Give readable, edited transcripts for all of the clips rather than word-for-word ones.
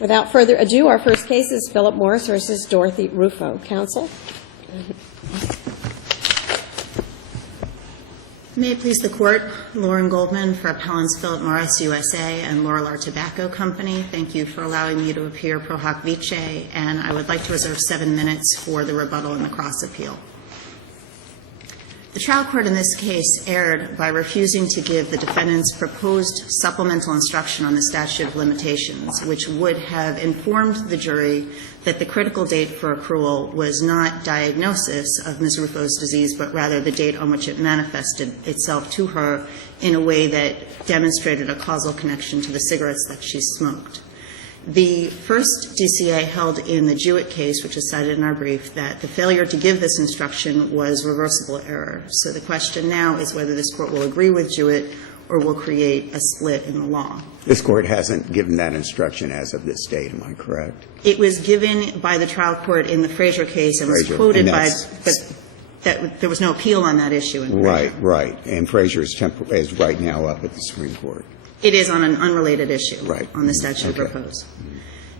Without further ado, our first case is Philip Morris versus Dorothy Ruffo. Counsel? May it please the Court, Lauren Goldman for Appellants Philip Morris USA and Lorillard Tobacco Company. Thank you for allowing me to appear pro hoc vice, and I would like to reserve 7 minutes for the rebuttal and the cross appeal. The trial court in this case erred by refusing to give the defendant's proposed supplemental instruction on the statute of limitations, which would have informed the jury that the critical date for accrual was not diagnosis of Ms. Ruffo's disease, but rather the date on which it manifested itself to her in a way that demonstrated a causal connection to the cigarettes that she smoked. The first DCA held in the Jewett case, which is cited in our brief, that the failure to give this instruction was reversible error. So the question now is whether this Court will agree with Jewett or will create a split in the law. This Court hasn't given that instruction as of this date, am I correct? It was given by the trial court in the Frazier case and was quoted by, but that there was no appeal on that issue in Frazier. Right. And Frazier is right now up at the Supreme Court. It is on an unrelated issue, right, on the statute proposed.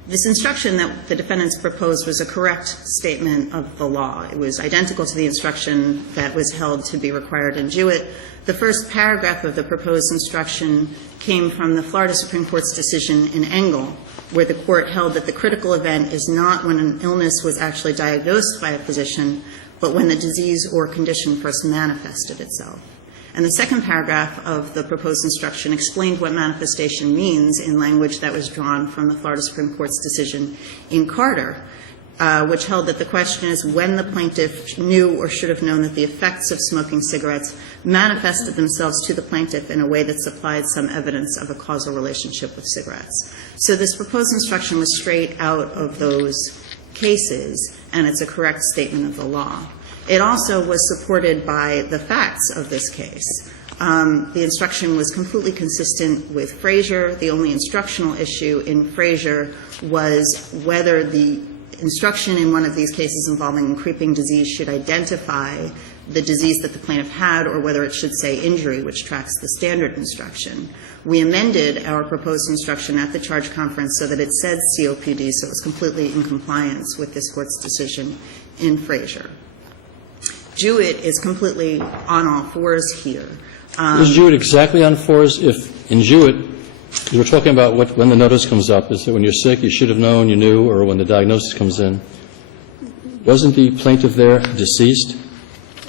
This instruction that the defendants proposed was a correct statement of the law. It was identical to the instruction that was held to be required in Jewett. The first paragraph of the proposed instruction came from the Florida Supreme Court's decision in Engel, where the Court held that the critical event is not when an illness was actually diagnosed by a physician, but when the disease or condition first manifested itself. And the second paragraph of the proposed instruction explained what manifestation means in language that was drawn from the Florida Supreme Court's decision in Carter, which held that the question is when the plaintiff knew or should have known that the effects of smoking cigarettes manifested themselves to the plaintiff in a way that supplied some evidence of a causal relationship with cigarettes. So this proposed instruction was straight out of those cases, and it's a correct statement of the law. It also was supported by the facts of this case. The instruction was completely consistent with Frazier. The only instructional issue in Frazier was whether the instruction in one of these cases involving creeping disease should identify the disease that the plaintiff had or whether it should say injury, which tracks the standard instruction. We amended our proposed instruction at the charge conference so that it said COPD, so it was completely in compliance with this Court's decision in Frazier. Jewett is completely on all fours here. Is Jewett exactly on fours? If in Jewett, we're talking about when the notice comes up, is that when you're sick, you should have known, you knew, or when the diagnosis comes in. Wasn't the plaintiff there deceased?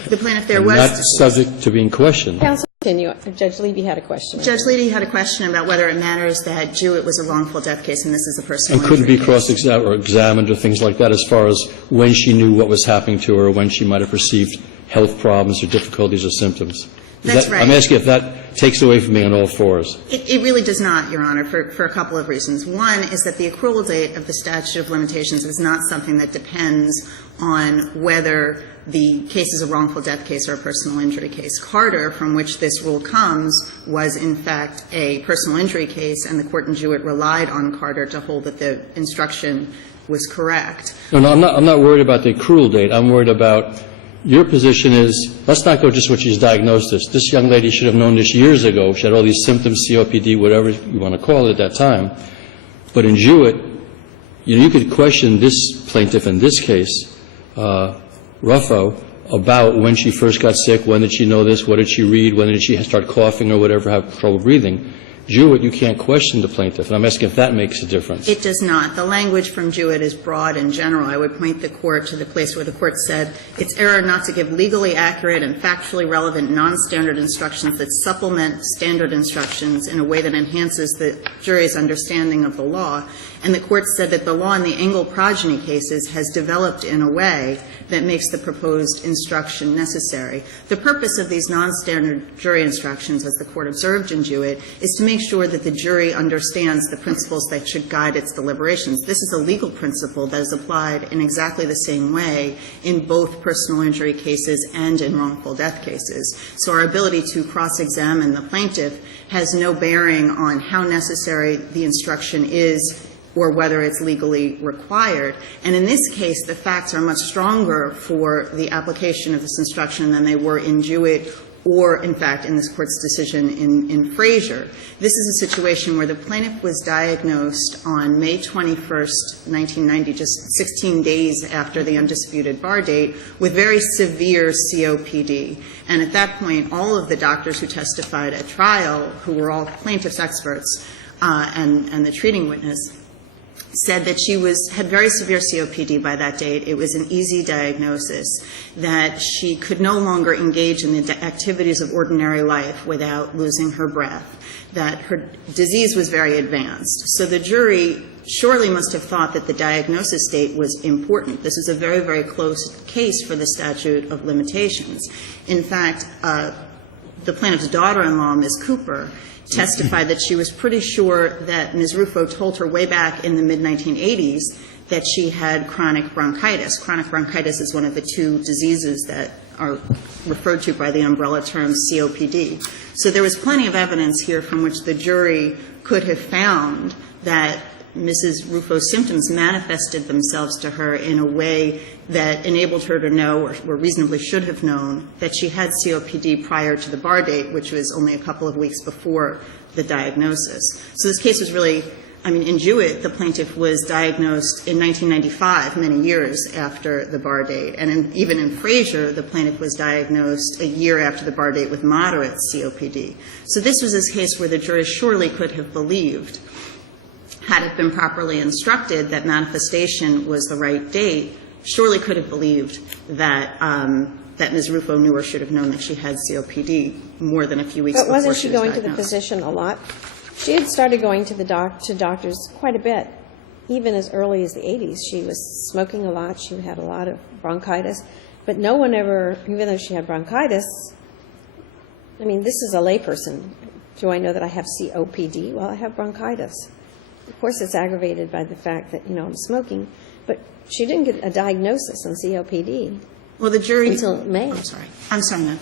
The plaintiff there was not subject to being questioned. Counsel, continue. Judge Levy had a question. Judge Levy had a question about whether it matters that Jewett was a wrongful death case and this is a personal injury. And couldn't be cross-examined or examined or things like that as far as when she knew what was happening to her or when she might have perceived health problems or difficulties or symptoms. That's right. I'm asking if that takes away from being on all fours. It really does not, Your Honor, for a couple of reasons. One is that the accrual date of the statute of limitations is not something that depends on whether the case is a wrongful death case or a personal injury case. Carter, from which this rule comes, was in fact a personal injury case, and the Court in Jewett relied on Carter to hold that the instruction was correct. No, I'm not worried about the accrual date. I'm worried about your position is, let's not go just when she's diagnosed this. This young lady should have known this years ago. She had all these symptoms, COPD, whatever you want to call it at that time. But in Jewett, you could question this plaintiff in this case, Ruffo, about when she first got sick, when did she know this, what did she read, when did she start coughing or whatever, have trouble breathing. Jewett, you can't question the plaintiff, and I'm asking if that makes a difference. It does not. The language from Jewett is broad and general. I would point the Court to the place where the Court said it's error not to give legally accurate and factually relevant non-standard instructions that supplement standard instructions in a way that enhances the jury's understanding of the law. And the Court said that the law in the Engel progeny cases has developed in a way that makes the proposed instruction necessary. The purpose of these non-standard jury instructions, as the Court observed in Jewett, is to make sure that the jury understands the principles that should guide its deliberations. This is a legal principle that is applied in exactly the same way in both personal injury cases and in wrongful death cases. So our ability to cross-examine the plaintiff has no bearing on how necessary the instruction is or whether it's legally required. And in this case, the facts are much stronger for the application of this instruction than they were in Jewett or, in fact, in this Court's decision in Frazier. This is a situation where the plaintiff was diagnosed on May 21st, 1990, just 16 days after the undisputed bar date, with very severe COPD. And at that point, all of the doctors who testified at trial, who were all plaintiff's experts, and the treating witness, said that she had very severe COPD by that date. It was an easy diagnosis, that she could no longer engage in the activities of ordinary life without losing her breath, that her disease was very advanced. So the jury surely must have thought that the diagnosis date was important. This is a very, very close case for the statute of limitations. In fact, the plaintiff's daughter-in-law, Ms. Cooper, testified that she was pretty sure that Ms. Ruffo told her way back in the mid-1980s that she had chronic bronchitis. Chronic bronchitis is one of the two diseases that are referred to by the umbrella term COPD. So there was plenty of evidence here from which the jury could have found that Mrs. Ruffo's symptoms manifested themselves to her in a way that enabled her to know, or reasonably should have known, that she had COPD prior to the bar date, which was only a couple of weeks before the diagnosis. So this case was really, in Jewett, the plaintiff was diagnosed in 1995, many years after the bar date. And even in Frazier, the plaintiff was diagnosed a year after the bar date with moderate COPD. So this was a case where the jury surely could have believed, had it been properly instructed, that manifestation was the right date, surely could have believed that that Ms. Ruffo knew or should have known that she had COPD more than a few weeks before she was diagnosed. But wasn't she going to the physician a lot? She had started going to doctors quite a bit. Even as early as the 80s, she was smoking a lot. She had a lot of bronchitis. But no one ever, even though she had bronchitis, this is a layperson. Do I know that I have COPD? Well, I have bronchitis. Of course, it's aggravated by the fact that, I'm smoking. But she didn't get a diagnosis on COPD. Well, the jury... Until May. I'm sorry, ma'am.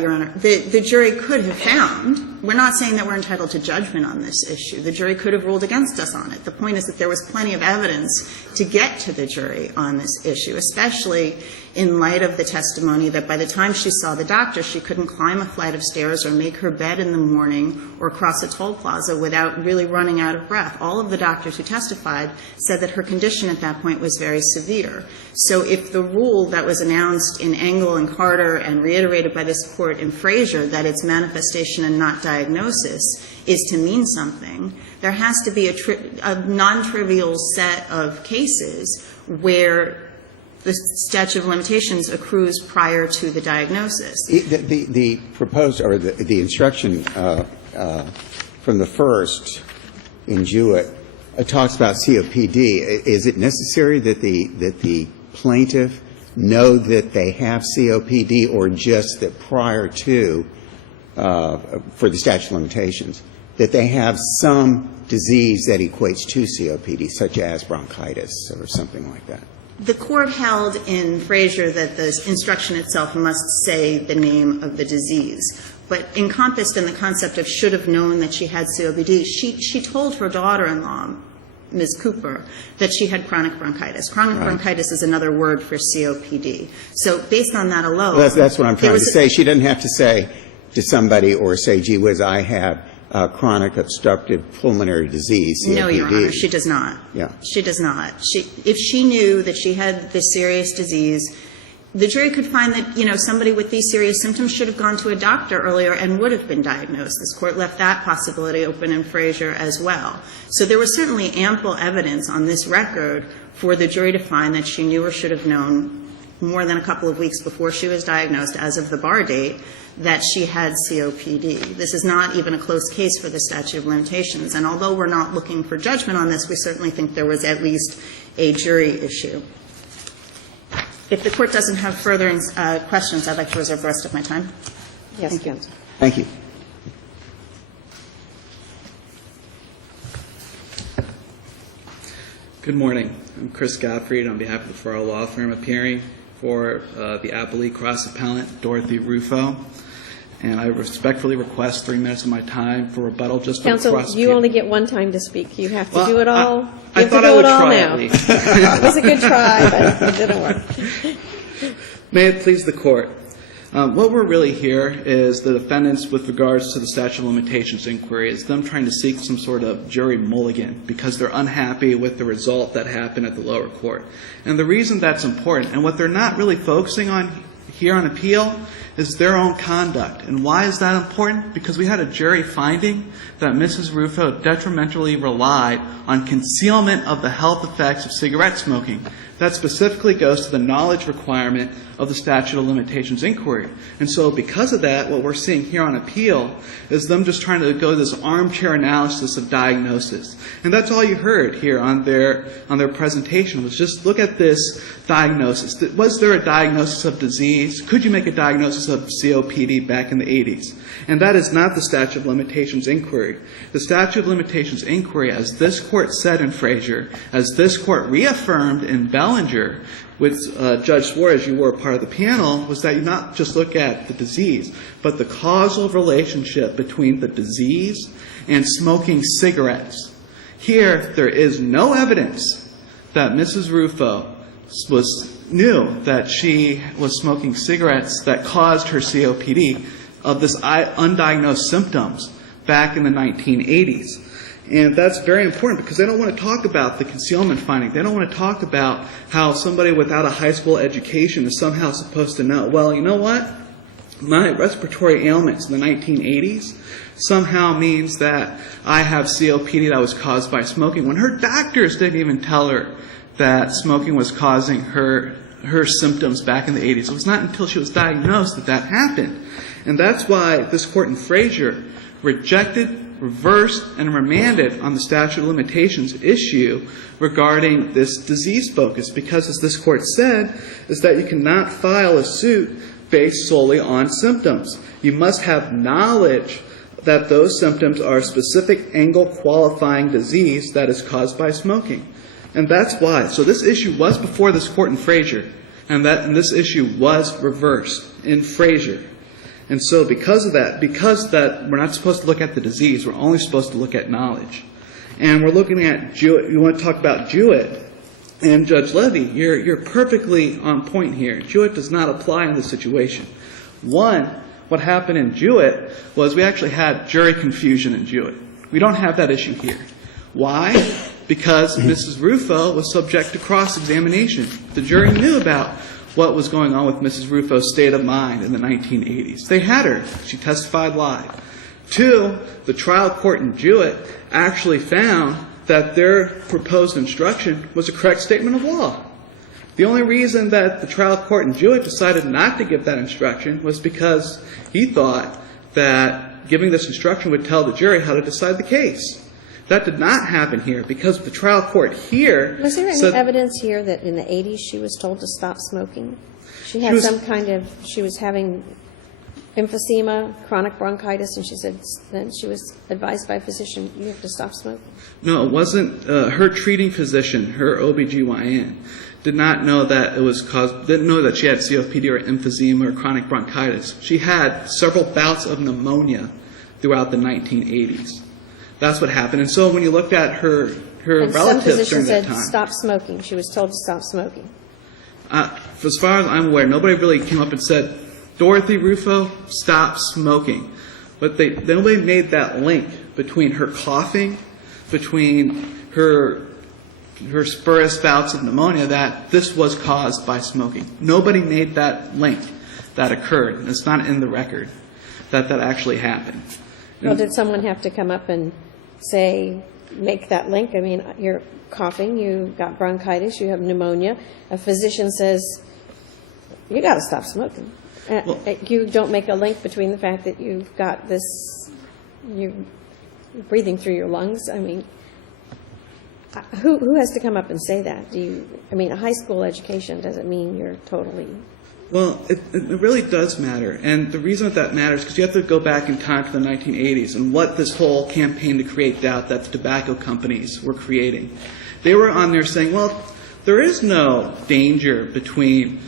Your Honor. The jury could have found, we're not saying that we're entitled to judgment on this issue. The jury could have ruled against us on it. The point is that there was plenty of evidence to get to the jury on this issue, especially in light of the testimony that by the time she saw the doctor, she couldn't climb a flight of stairs or make her bed in the morning or cross a toll plaza without really running out of breath. All of the doctors who testified said that her condition at that point was very severe. So if the rule that was announced in Engel and Carter and reiterated by this Court in Frazier, that it's manifestation and not diagnosis, is to mean something, there has to be a non-trivial set of cases where the statute of limitations accrues prior to the diagnosis. The proposed, or the instruction from the first in Jewett talks about COPD. Is it necessary that the plaintiff know that they have COPD, or just that prior to, for the statute of limitations, that they have some disease that equates to COPD, such as bronchitis or something like that? The Court held in Frazier that the instruction itself must say the name of the disease. But encompassed in the concept of should have known that she had COPD, she told her daughter-in-law, Ms. Cooper, that she had chronic bronchitis. Chronic bronchitis is another word for COPD. So based on that alone... Well, that's what I'm trying to say. She doesn't have to say to somebody or say, gee whiz, I have chronic obstructive pulmonary disease, COPD. No, Your Honor, she does not. Yeah. She does not. If she knew that she had this serious disease, the jury could find that, somebody with these serious symptoms should have gone to a doctor earlier and would have been diagnosed. This Court left that possibility open in Frazier as well. So there was certainly ample evidence on this record for the jury to find that she knew or should have known more than a couple of weeks before she was diagnosed, as of the bar date, that she had COPD. This is not even a close case for the statute of limitations. And although we're not looking for judgment on this, we certainly think there was at least a jury issue. If the Court doesn't have further questions, I'd like to reserve the rest of my time. Yes, Thank you. counsel. Thank you. Good morning. I'm Chris Gottfried on behalf of the Farrell Law Firm, appearing for the appellee cross-appellant, Dorothy Ruffo. And I respectfully request 3 minutes of my time for rebuttal just for the Counsel, prosecutor. you only get one time to speak. You have to Well, do it all. I thought I would try at least. It was a good try, but it didn't work. May it please the Court. What we're really here is the defendants with regards to the statute of limitations inquiry is them trying to seek some sort of jury mulligan because they're unhappy with the result that happened at the lower court. And the reason that's important, and what they're not really focusing on here on appeal, is their own conduct. And why is that important? Because we had a jury finding that Mrs. Ruffo detrimentally relied on concealment of the health effects of cigarette smoking. That specifically goes to the knowledge requirement of the statute of limitations inquiry. And so because of that, what we're seeing here on appeal is them just trying to go this armchair analysis of diagnosis. And that's all you heard here on their presentation was just look at this diagnosis. Was there a diagnosis of disease? Could you make a diagnosis of COPD back in the 80s? And that is not the statute of limitations inquiry. The statute of limitations inquiry, as this court said in Frazier, as this court reaffirmed in Bellinger, with Judge Suarez, you were a part of the panel, was that you not just look at the disease, but the causal relationship between the disease and smoking cigarettes. Here, there is no evidence that Mrs. Ruffo knew that she was smoking cigarettes that caused her COPD of this undiagnosed symptoms back in the 1980s. And that's very important because they don't want to talk about the concealment finding. They don't want to talk about how somebody without a high school education is somehow supposed to know, well, you know what? My respiratory ailments in the 1980s somehow means that I have COPD that was caused by smoking, when her doctors didn't even tell her that smoking was causing her symptoms back in the 80s. It was not until she was diagnosed that that happened. And that's why this court in Frazier rejected, reversed, and remanded on the statute of limitations issue regarding this disease focus, because as this court said, is that you cannot file a suit based solely on symptoms. You must have knowledge that those symptoms are a specific angle qualifying disease that is caused by smoking. And that's why. So this issue was before this court in Frazier, and this issue was reversed in Frazier. And so because of that, we're not supposed to look at the disease, we're only supposed to look at knowledge. And we're looking at Jewett. You want to talk about Jewett. And Judge Levy, you're perfectly on point here. Jewett does not apply in this situation. One, what happened in Jewett was we actually had jury confusion in Jewett. We don't have that issue here. Why? Because Mrs. Ruffo was subject to cross-examination. The jury knew about what was going on with Mrs. Ruffo's state of mind in the 1980s. They had her. She testified live. Two, the trial court in Jewett actually found that their proposed instruction was a correct statement of law. The only reason that the trial court in Jewett decided not to give that instruction was because he thought that giving this instruction would tell the jury how to decide the case. That did not happen here because the trial court here Was there any evidence here that in the 80s she was told to stop smoking? She had she was having emphysema, chronic bronchitis, and she said then she was advised by a physician, you have to stop smoking. No, it wasn't. Her treating physician, her OBGYN, did not know that it was didn't know that she had COPD or emphysema or chronic bronchitis. She had several bouts of pneumonia throughout the 1980s. That's what happened. And so when you looked at her relatives during that time. Said stop smoking. She was told to stop smoking. As far as I'm aware, nobody really came up and said, Dorothy Ruffo, stop smoking. But nobody made that link between her coughing, between her spurious bouts of pneumonia, that this was caused by smoking. Nobody made that link that occurred. It's not in the record that actually happened. Well, did someone have to come up and say, make that link? I mean, you're coughing, you've got bronchitis, you have pneumonia. A physician says, you got to stop smoking. You don't make a link between the fact that you've got this, you're breathing through your lungs. I mean, who has to come up and say that? I mean, a high school education doesn't mean you're totally... Well, it really does matter. And the reason that matters is because you have to go back in time to the 1980s and what this whole campaign to create doubt that the tobacco companies were creating. They were on there saying, well, there is no danger between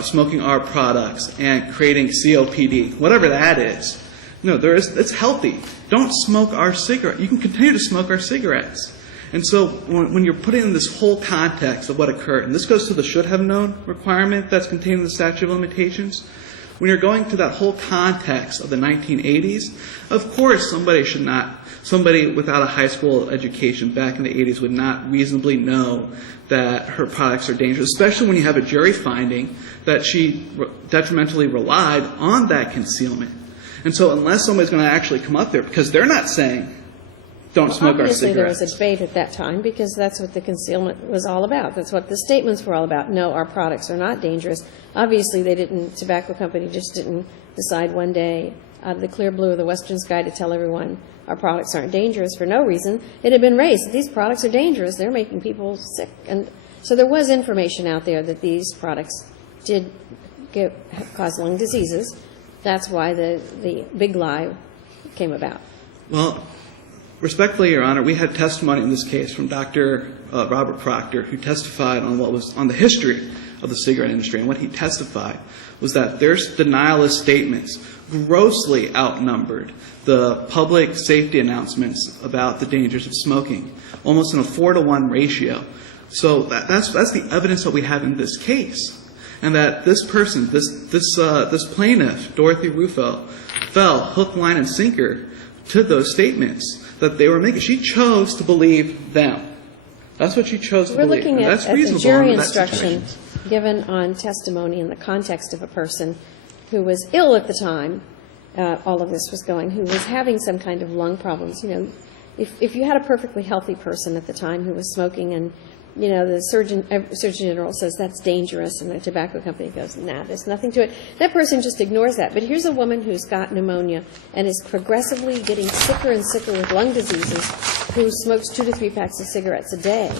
smoking our products and creating COPD, whatever that is. No, it's healthy. Don't smoke our cigarette. You can continue to smoke our cigarettes. And so when you're putting in this whole context of what occurred, and this goes to the should have known requirement that's contained in the statute of limitations, When you're going to that whole context of the 1980s, of course somebody without a high school education back in the 80s would not reasonably know that her products are dangerous, especially when you have a jury finding that she detrimentally relied on that concealment. And so unless somebody's going to actually come up there, because they're not saying, don't smoke our Obviously, there cigarettes. was a debate at that time because that's what the concealment was all about. That's what the statements were all about. No, our products are not dangerous. Obviously, tobacco company just didn't decide one day out of the clear blue of the western sky to tell everyone our products aren't dangerous for no reason. It had been raised that these products are dangerous. They're making people sick. And so there was information out there that these products did cause lung diseases. That's why the big lie came about. Well, respectfully, Your Honor, we had testimony in this case from Dr. Robert Proctor, who testified on the history of the cigarette industry. And what he testified was that their denialist statements grossly outnumbered the public safety announcements about the dangers of smoking, almost in a 4-to-1 ratio. So that's the evidence that we have in this case. And that this person, this plaintiff, Dorothy Ruffo, fell hook, line, and sinker to those statements that they were making. She chose to believe them. That's what she chose to We're believe. looking That's at the reasonable jury under that instruction situation. given on testimony in the context of a person who was ill at the time all of this was going, who was having some kind of lung problems. You know, if you had a perfectly healthy person at the time who was smoking and, you know, the Surgeon General says that's dangerous and the tobacco company goes, nah, there's nothing to it. That person just ignores that. But here's a woman who's got pneumonia and is progressively getting sicker and sicker with lung diseases, who smokes 2 to 3 packs of cigarettes a day.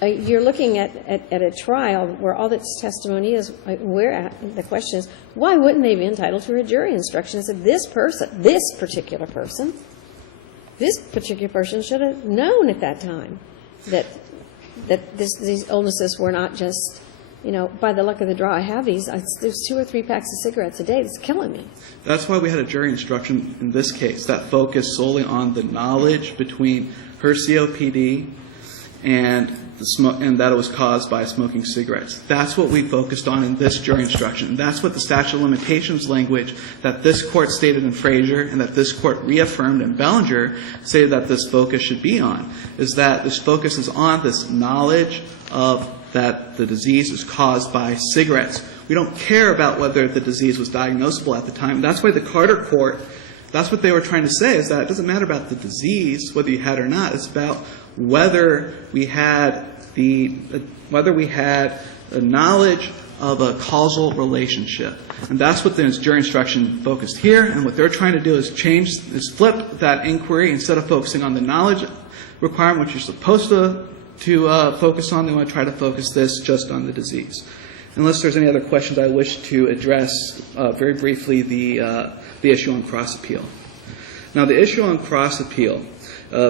You're looking at a trial where all this testimony is, the question is, why wouldn't they be entitled to a jury instruction? Is that this particular person should have known at that time that these illnesses were not just, you know, by the luck of the draw, I have these. There's 2 or 3 packs of cigarettes a day. It's killing me. That's why we had a jury instruction in this case that focused solely on the knowledge between her COPD and that it was caused by smoking cigarettes. That's what we focused on in this jury instruction. That's what the statute of limitations language that this court stated in Frazier and that this court reaffirmed in Bellinger say that this focus should be on, is that this focus is on this knowledge of that the disease is caused by cigarettes. We don't care about whether the disease was diagnosable at the time. That's why the Carter court, that's what they were trying to say, is that it doesn't matter about the disease, whether you had it or not. It's about whether we had the knowledge of a causal relationship. And that's what the jury instruction focused here. And what they're trying to do is flip that inquiry. Instead of focusing on the knowledge requirement, which you're supposed to focus on, they want to try to focus this just on the disease. Unless there's any other questions, I wish to address very briefly the issue on cross-appeal. Now, the issue on cross-appeal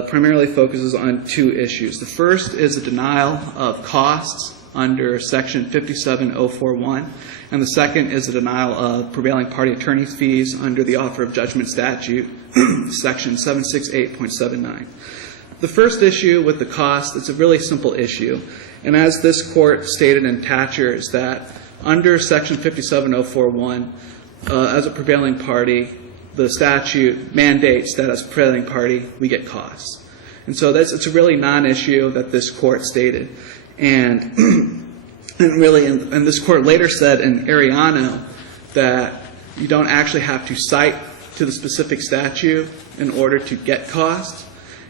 primarily focuses on 2 issues. The first is the denial of costs under Section 57041, and the second is the denial of prevailing party attorney's fees under the offer of judgment statute, Section 768.79. The first issue with the cost, it's a really simple issue, and as this court stated in Thatcher, is that under Section 57041, as a prevailing party, the statute mandates that as a prevailing party, we get costs. And so it's a really non-issue that this court stated. And this court later said in Ariano that you don't actually have to cite to the specific statute in order to get costs.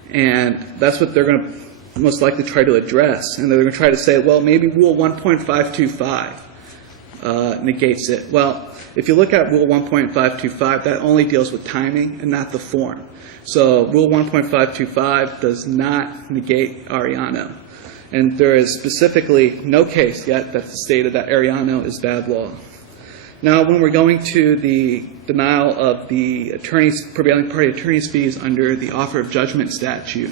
And that's what they're going to most likely try to address. And they're going to try to say, well, maybe Rule 1.525 negates it. Well, if you look at Rule 1.525, that only deals with timing and not the form. So Rule 1.525 does not negate Ariano. And there is specifically no case yet that's stated that Ariano is bad law. Now, when we're going to the denial of the prevailing party attorney's fees under the offer of judgment statute,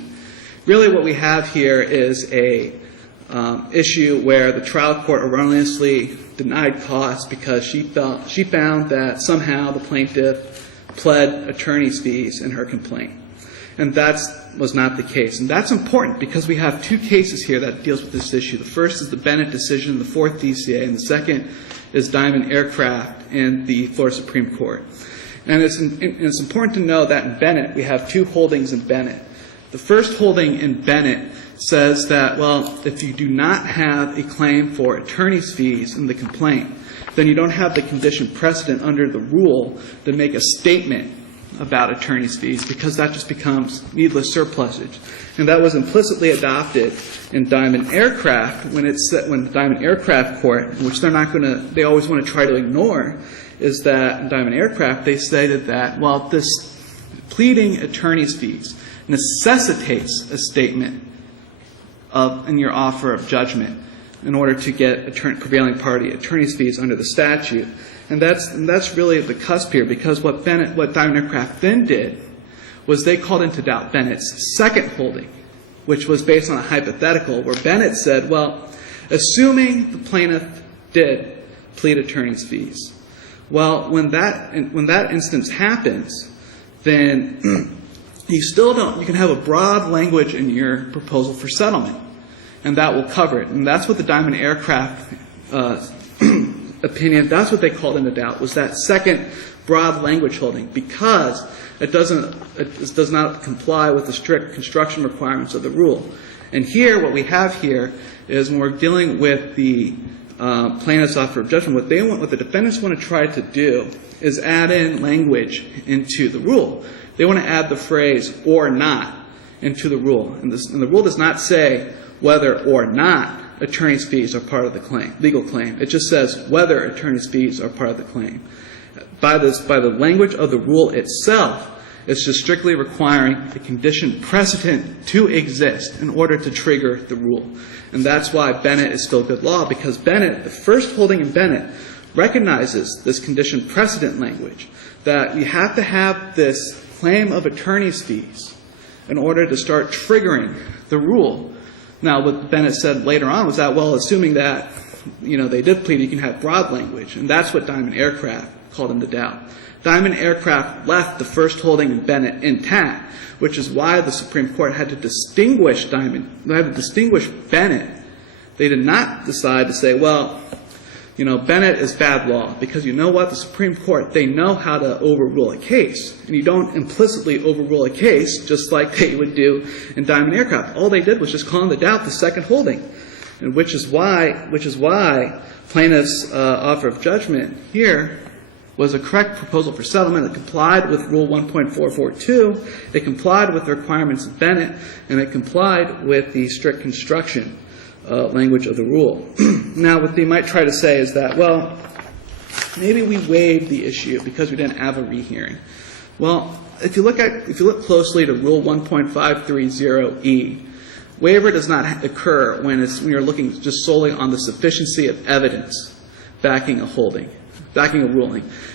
really what we have here is a issue where the trial court erroneously denied costs because she found that somehow the plaintiff pled attorney's fees in her complaint. And that was not the case. And that's important because we have two cases here that deals with this issue. The first is the Bennett decision in the 4th DCA, and the second is Diamond Aircraft in the Florida Supreme Court. And it's important to know that in Bennett, we have two holdings in Bennett. The first holding in Bennett says that, well, if you do not have a claim for attorney's fees in the complaint, then you don't have the condition precedent under the rule to make a statement about attorney's fees, because that just becomes needless surplusage. And that was implicitly adopted in Diamond Aircraft when the Diamond Aircraft Court, which they always want to try to ignore, is that in Diamond Aircraft they stated that, well, this pleading attorney's fees necessitates a statement in your offer of judgment in order to get prevailing party attorney's fees under the statute. And that's really the cusp here, because what Diamond Aircraft then did was they called into doubt Bennett's second holding, which was based on a hypothetical where Bennett said, well, assuming the plaintiff did plead attorney's fees, well, when that instance happens, then you can have a broad language in your proposal for settlement, and that will cover it. And that's what the Diamond Aircraft opinion, that's what they called into doubt, was that second broad language holding, because it does not comply with the strict construction requirements of the rule. And here, what we have here is when we're dealing with the plaintiff's offer of judgment, what the defendants want to try to do is add in language into the rule. They want to add the phrase "or not" into the rule. And the rule does not say whether or not attorney's fees are part of the legal claim. It just says whether attorney's fees are part of the claim. By the language of the rule itself, it's just strictly requiring the condition precedent to exist in order to trigger the rule. And that's why Bennett is still good law, because Bennett, the first holding in Bennett, recognizes this condition precedent language, that you have to have this claim of attorney's fees in order to start triggering the rule. Now, what Bennett said later on was that, well, assuming that, they did plead, you can have broad language. And that's what Diamond Aircraft called into doubt. Diamond Aircraft left the first holding in Bennett intact, which is why the Supreme Court had to distinguish Bennett. They did not decide to say, well, Bennett is bad law, because you know what? The Supreme Court, they know how to overrule a case. And you don't implicitly overrule a case just like they would do in Diamond Aircraft. All they did was just call into doubt the second holding, and which is why plaintiff's offer of judgment here was a correct proposal for settlement. It complied with Rule 1.442. It complied with the requirements of Bennett, and it complied with the strict construction language of the rule. Now, what they might try to say is that, well, maybe we waived the issue because we didn't have a rehearing. Well, if you look closely to Rule 1.530E, waiver does not occur when you're looking just solely on the sufficiency of evidence backing a ruling.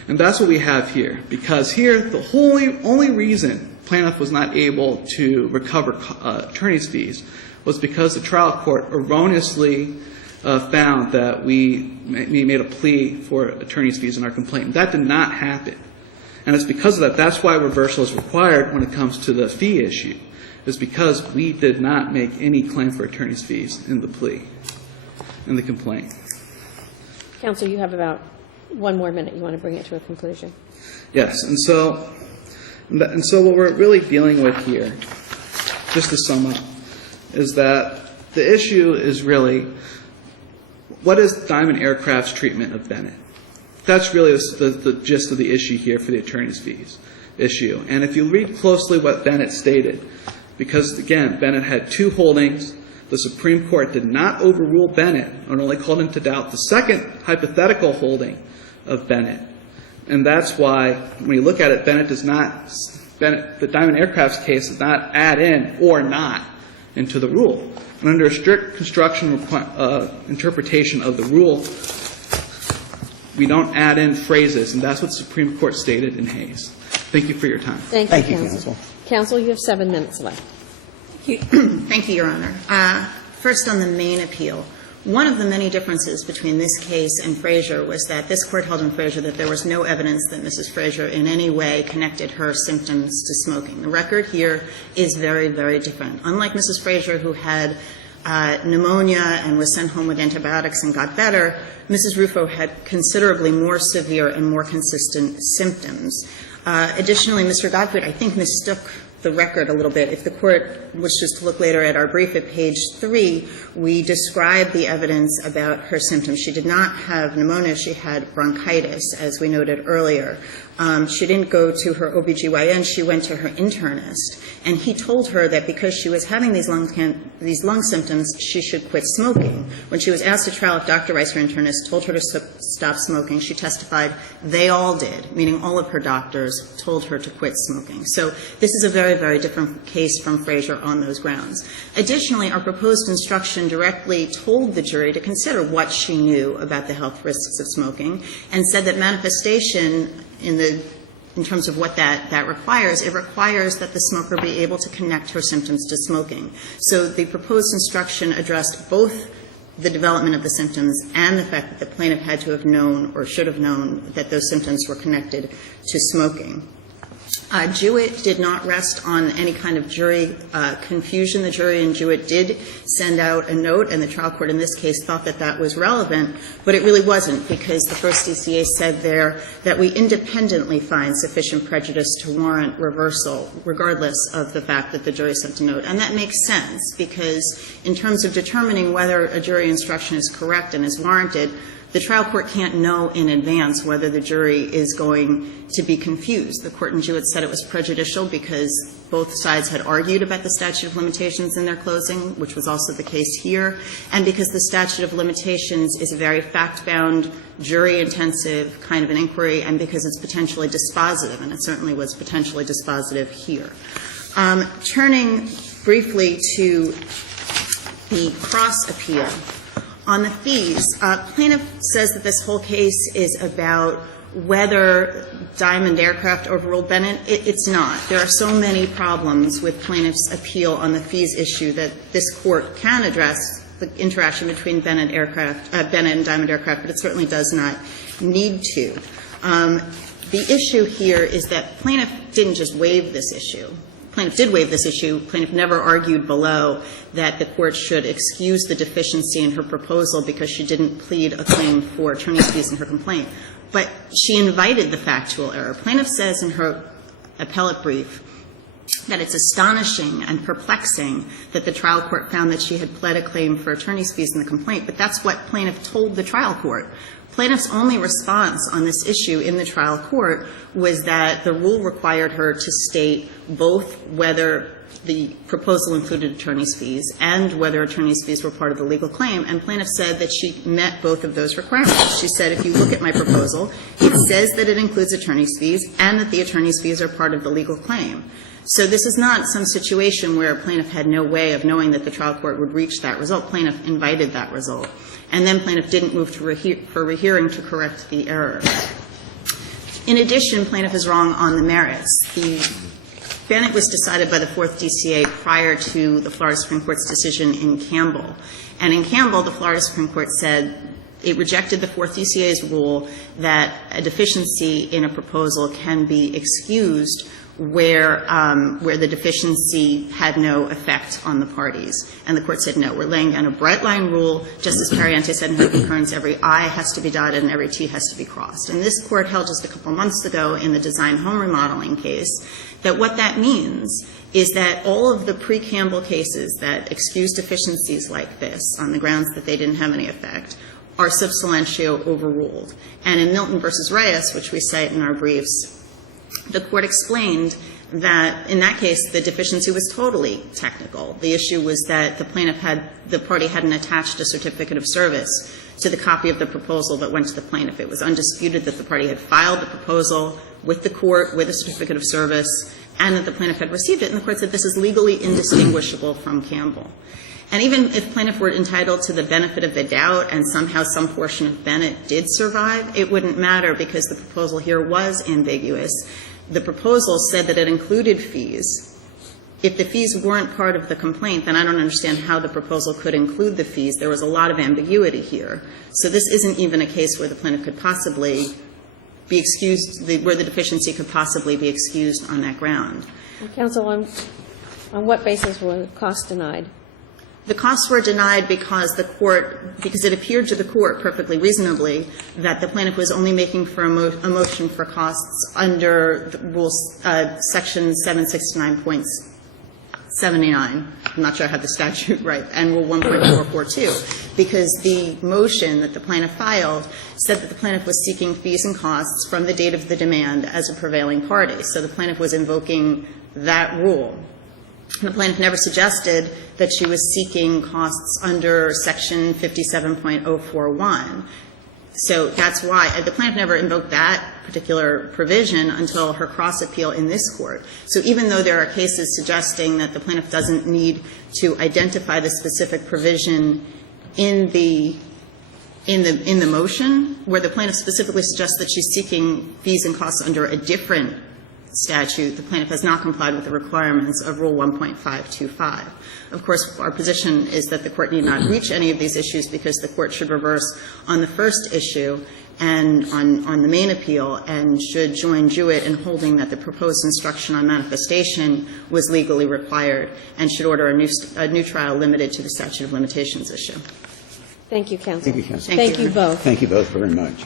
And that's what we have here, because here the only reason plaintiff was not able to recover attorney's fees was because the trial court erroneously found that we made a plea for attorney's fees in our complaint. And that did not happen. And it's because of that. That's why reversal is required when it comes to the fee issue, is because we did not make any claim for attorney's fees in the plea, in the complaint. Counsel, you have about one more minute. You want to bring it to a conclusion? Yes. And so what we're really dealing with here, just to sum up, is that the issue is really, what is Diamond Aircraft's treatment of Bennett? That's really the gist of the issue here for the attorney's fees issue. And if you read closely what Bennett stated, because, again, Bennett had two holdings, the Supreme Court did not overrule Bennett and only called into doubt the second hypothetical holding of Bennett. And that's why, when you look at it, the Diamond Aircraft's case does not add in "or not" into the rule. And under a strict construction interpretation of the rule, we don't add in phrases, and that's what the Supreme Court stated in Hayes. Thank you for your time. Thank you, counsel. Counsel, you have 7 minutes left. Thank you, Your Honor. First, on the main appeal, One of the many differences between this case and Frazier was that this court held in Frazier that there was no evidence that Mrs. Frazier in any way connected her symptoms to smoking. The record here is very, very different. Unlike Mrs. Frazier, who had pneumonia and was sent home with antibiotics and got better, Mrs. Ruffo had considerably more severe and more consistent symptoms. Additionally, Mr. Gottfried, I think, mistook the record a little bit. If the court wishes to look later at our brief at page 3, we describe the evidence about her symptoms. She did not have pneumonia. She had bronchitis, as we noted earlier. She didn't go to her OBGYN. She went to her internist. And he told her that because she was having these lung symptoms, she should quit smoking. When she was asked at trial if Dr. Rice, her internist, told her to stop smoking, she testified they all did, meaning all of her doctors told her to quit smoking. So this is a very, very different case from Frazier on those grounds. Additionally, our proposed instruction directly told the jury to consider what she knew about the health risks of smoking and said that manifestation in terms of what that requires, it requires that the smoker be able to connect her symptoms to smoking. So the proposed instruction addressed both the development of the symptoms and the fact that the plaintiff had to have known or should have known that those symptoms were connected to smoking. Jewett did not rest on any kind of jury confusion. The jury in Jewett did send out a note, and the trial court in this case thought that that was relevant, but it really wasn't, because the first DCA said there that we independently find sufficient prejudice to warrant reversal, regardless of the fact that the jury sent a note. And that makes sense, because in terms of determining whether a jury instruction is correct and is warranted, the trial court can't know in advance whether the jury is going to be confused. The court in Jewett said it was prejudicial because both sides had argued about the statute of limitations in their closing, which was also the case here, and because the statute of limitations is a very fact-bound, jury-intensive kind of an inquiry, and because it's potentially dispositive, and it certainly was potentially dispositive here. Turning briefly to the cross-appeal. On the fees, plaintiff says that this whole case is about whether Diamond Aircraft overruled Bennett. It's not. There are so many problems with plaintiff's appeal on the fees issue that this court can address the interaction between Bennett and Diamond Aircraft, but it certainly does not need to. The issue here is that plaintiff didn't just waive this issue. Plaintiff did waive this issue. Plaintiff never argued below that the court should excuse the deficiency in her proposal because she didn't plead a claim for attorney's fees in her complaint. But she invited the factual error. Plaintiff says in her appellate brief that it's astonishing and perplexing that the trial court found that she had pled a claim for attorney's fees in the complaint, but that's what plaintiff told the trial court. Plaintiff's only response on this issue in the trial court was that the rule required her to state both whether the proposal included attorney's fees and whether attorney's fees were part of the legal claim, and plaintiff said that she met both of those requirements. She said, if you look at my proposal, it says that it includes attorney's fees and that the attorney's fees are part of the legal claim. So this is not some situation where a plaintiff had no way of knowing that the trial court would reach that result. Plaintiff invited that result. And then plaintiff didn't move for rehearing to correct the error. In addition, plaintiff is wrong on the merits. Bennett was decided by the Fourth DCA prior to the Florida Supreme Court's decision in Campbell. And in Campbell, the Florida Supreme Court said it rejected the Fourth DCA's rule that a deficiency in a proposal can be excused where the deficiency had no effect on the parties. And the court said, no, we're laying down a bright-line rule. Justice Pariente said in her concurrence, every I has to be dotted and every T has to be crossed. And this court held just a couple months ago in the design home remodeling case that what that means is that all of the pre-Campbell cases that excuse deficiencies like this on the grounds that they didn't have any effect are sub silentio overruled. And in Milton v. Reyes, which we cite in our briefs, the court explained that in that case the deficiency was totally technical. The issue was that the party hadn't attached a certificate of service to the copy of the proposal that went to the plaintiff. It was undisputed that the party had filed the proposal with the court with a certificate of service and that the plaintiff had received it. And the court said this is legally indistinguishable from Campbell. And even if plaintiff were entitled to the benefit of the doubt and somehow some portion of Bennett did survive, it wouldn't matter because the proposal here was ambiguous. The proposal said that it included fees, if the fees weren't part of the complaint, then I don't understand how the proposal could include the fees. There was a lot of ambiguity here. So this isn't even a case where the plaintiff could possibly be excused, where the deficiency could possibly be excused on that ground. Counsel, on what basis were costs denied? The costs were denied because because it appeared to the court perfectly reasonably that the plaintiff was only making for a motion for costs under the rules, section 769.79. I'm not sure I have the statute right, and rule 1.442, because the motion that the plaintiff filed said that the plaintiff was seeking fees and costs from the date of the demand as a prevailing party. So the plaintiff was invoking that rule. The plaintiff never suggested that she was seeking costs under section 57.041. So that's why the plaintiff never invoked that particular provision until her cross appeal in this court. So even though there are cases suggesting that the plaintiff doesn't need to identify the specific provision in the motion, where the plaintiff specifically suggests that she's seeking fees and costs under a different statute, the plaintiff has not complied with the requirements of Rule 1.525. Of course, our position is that the court need not reach any of these issues because the court should reverse on the first issue and on the main appeal, and should join Jewett in holding that the proposed instruction on manifestation was legally required, and should order a new trial limited to the statute of limitations issue. Thank you, counsel. Thank you, counsel. Thank you both. Thank you both very much.